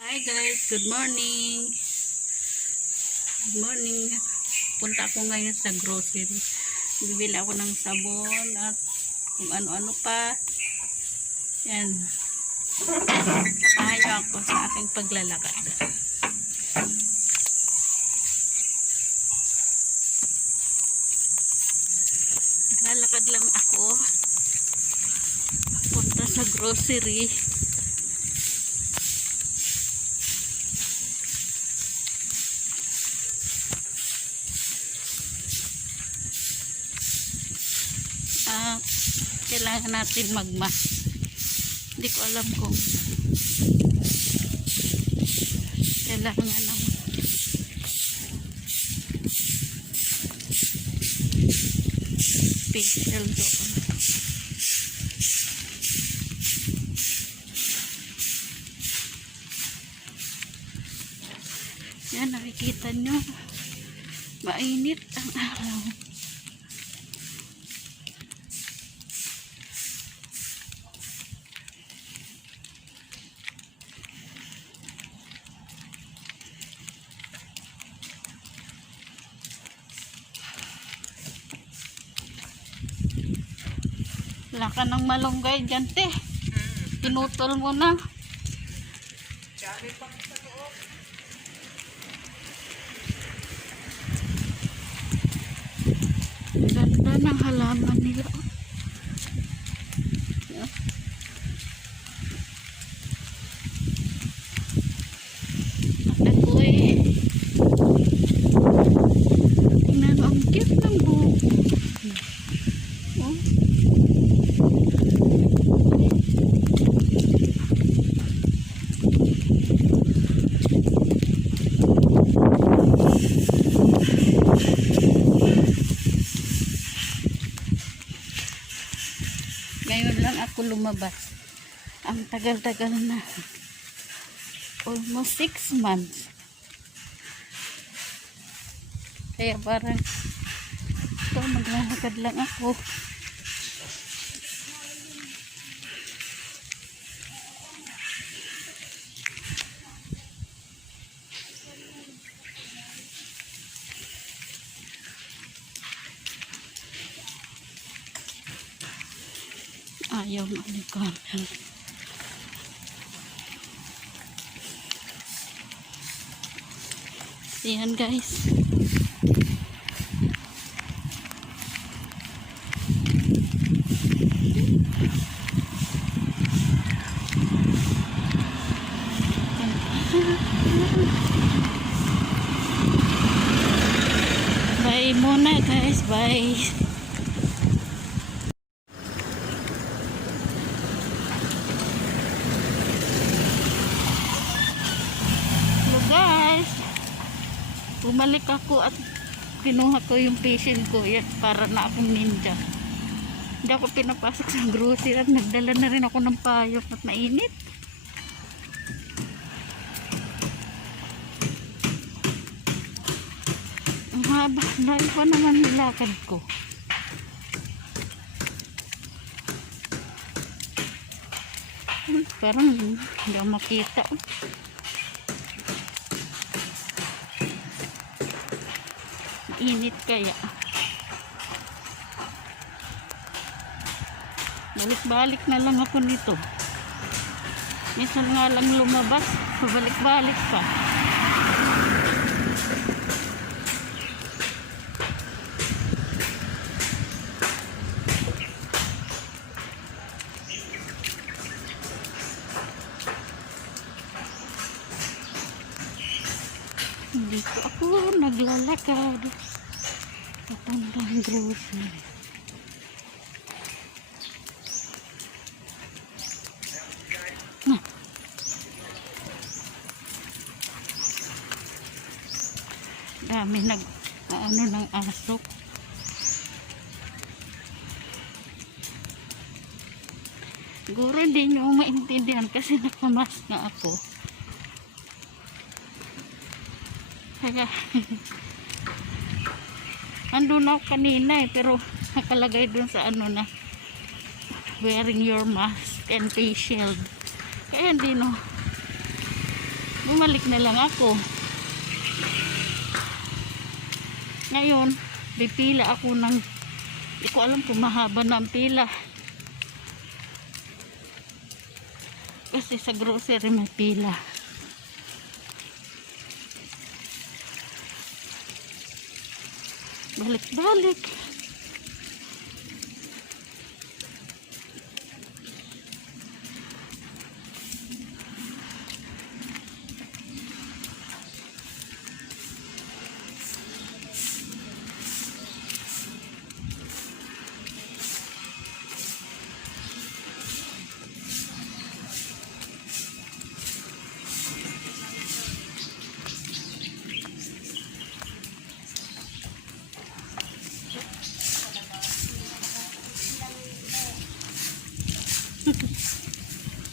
Hi guys, good morning. Good morning. Punta ako ngayon sa grocery. Bibili ako ng sabon at kung ano-ano pa. Yan. Samahan niyo ako sa aking paglalakad. Lalakad lang ako. Punta sa grocery. Kailangan natin magmask. Hindi ko alam kung kailangan ng facial doon. Yan, nakikita nyo, mainit ang araw. Wala ka ng malunggay dyan, te. Pinutol mo na. Ganda ng halaman nila. At ako tingnan mo, ang cute ng buhok. Oh. Ngayon lang ako lumabas. Ang tagal-tagal na. Almost 6 months. Kaya parang ito, maglalakad lang ako. Ayaw malikon. Ayan guys. Bye muna guys. Bye. Guys, bumalik ako at kinuha ko yung facial ko yan, para na akong ninja. Hindi ako pinapasok sa grocery at nagdala na rin ako ng payok at mainit. Ang haba, dahil pa naman nilakad ko. Parang hindi ako makita. Init kaya. Balik-balik na lang ako nito. Minsan nga lang lumabas, balik-balik pa. Dito ako naglalakad papuntang grocery. Dami ano ng aso. Siguro hindi nyo maintindihan kasi nakamask na ako. Kaya andun ako kanina pero nakalagay dun sa ano na wearing your mask and face shield. Kaya hindi no Bumalik na lang ako. Ngayon, pipila ako ng, hindi ko alam kung mahaba na ang pila. Kasi sa grocery may pila. Balik-balik.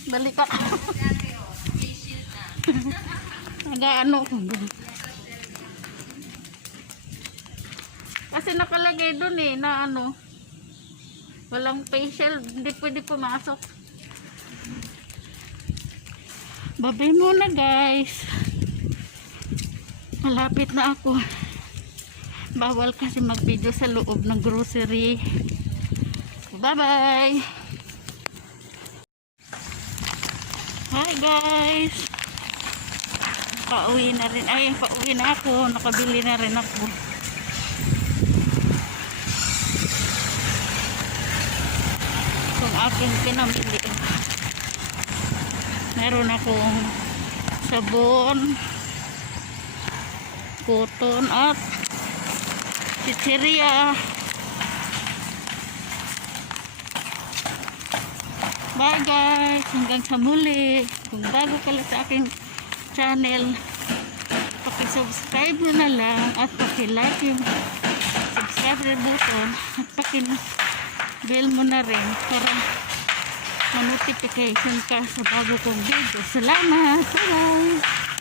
Balik ka. Nag-ano ko. Kasi nakalagay dun eh na ano, walang facial, hindi pwede pumasok. Babay muna guys. Malapit na ako. Bawal kasi mag-video sa loob ng grocery. Bye bye. Hi guys. Pauwi na rin. Ay, pauwi na ako. Nakabili na rin ako. Itong aking pinamili. Meron akong sabon, cotton at chicheria. Bye guys, hanggang sa muli. Kung bago ka lang sa aking channel, paki-subscribe mo na lang at paki-like yung subscribe button at paki-bell mo na rin para ma-notification ka sa bago kong video. Salamat! Bye!